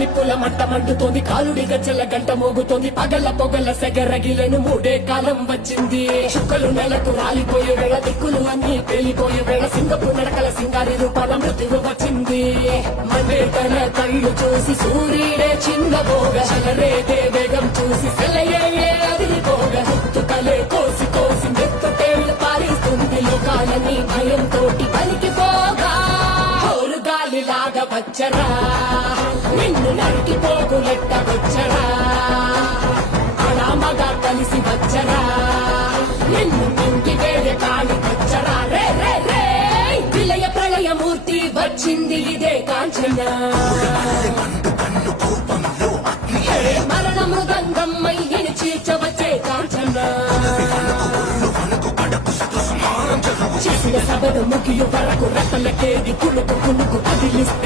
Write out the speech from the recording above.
నిప్పుల మంట మండుతోంది, కాలుడి గజ్జల గంట మోగుతోంది, పగల పొగల సెగరగిలను మూడే కాలం వచ్చింది. చుక్కలు నెలకు రాలిపోయే వేళ, దిక్కులు అన్ని పేలిపోయే వేళ, సింగపు నడకల సింగారి రూపాల మృత్యువు వచ్చింది. మండే తన కళ్ళు చూసి సూర్యుడే చిన్నబోగా, చలరేగే వేగం చూసి సెలయే అదిరిపోగా, తుకలే కోసి కోసి మెత్తటేళ్లు పారిస్తుంది, లోకాలని భయంతోటి పలికిపోగా. గాలిలాగా వచ్చరా, నిన్ను నరికి పోగులెట్ట వచ్చరా, అడామగా కలిసి వచ్చరా, నిన్ను మింగి వేరే కాలి వచ్చరా. రే రే రే విలయ ప్రళయమూర్తి వచ్చింది ఇదే కాంచన, మరణ మృదంగం మయ్యని చీల్చవచ్చే కాంచన. చేసిన సభను ముగియు వరకు రతలకేది కులుకు కులుకు కదిలిస్తే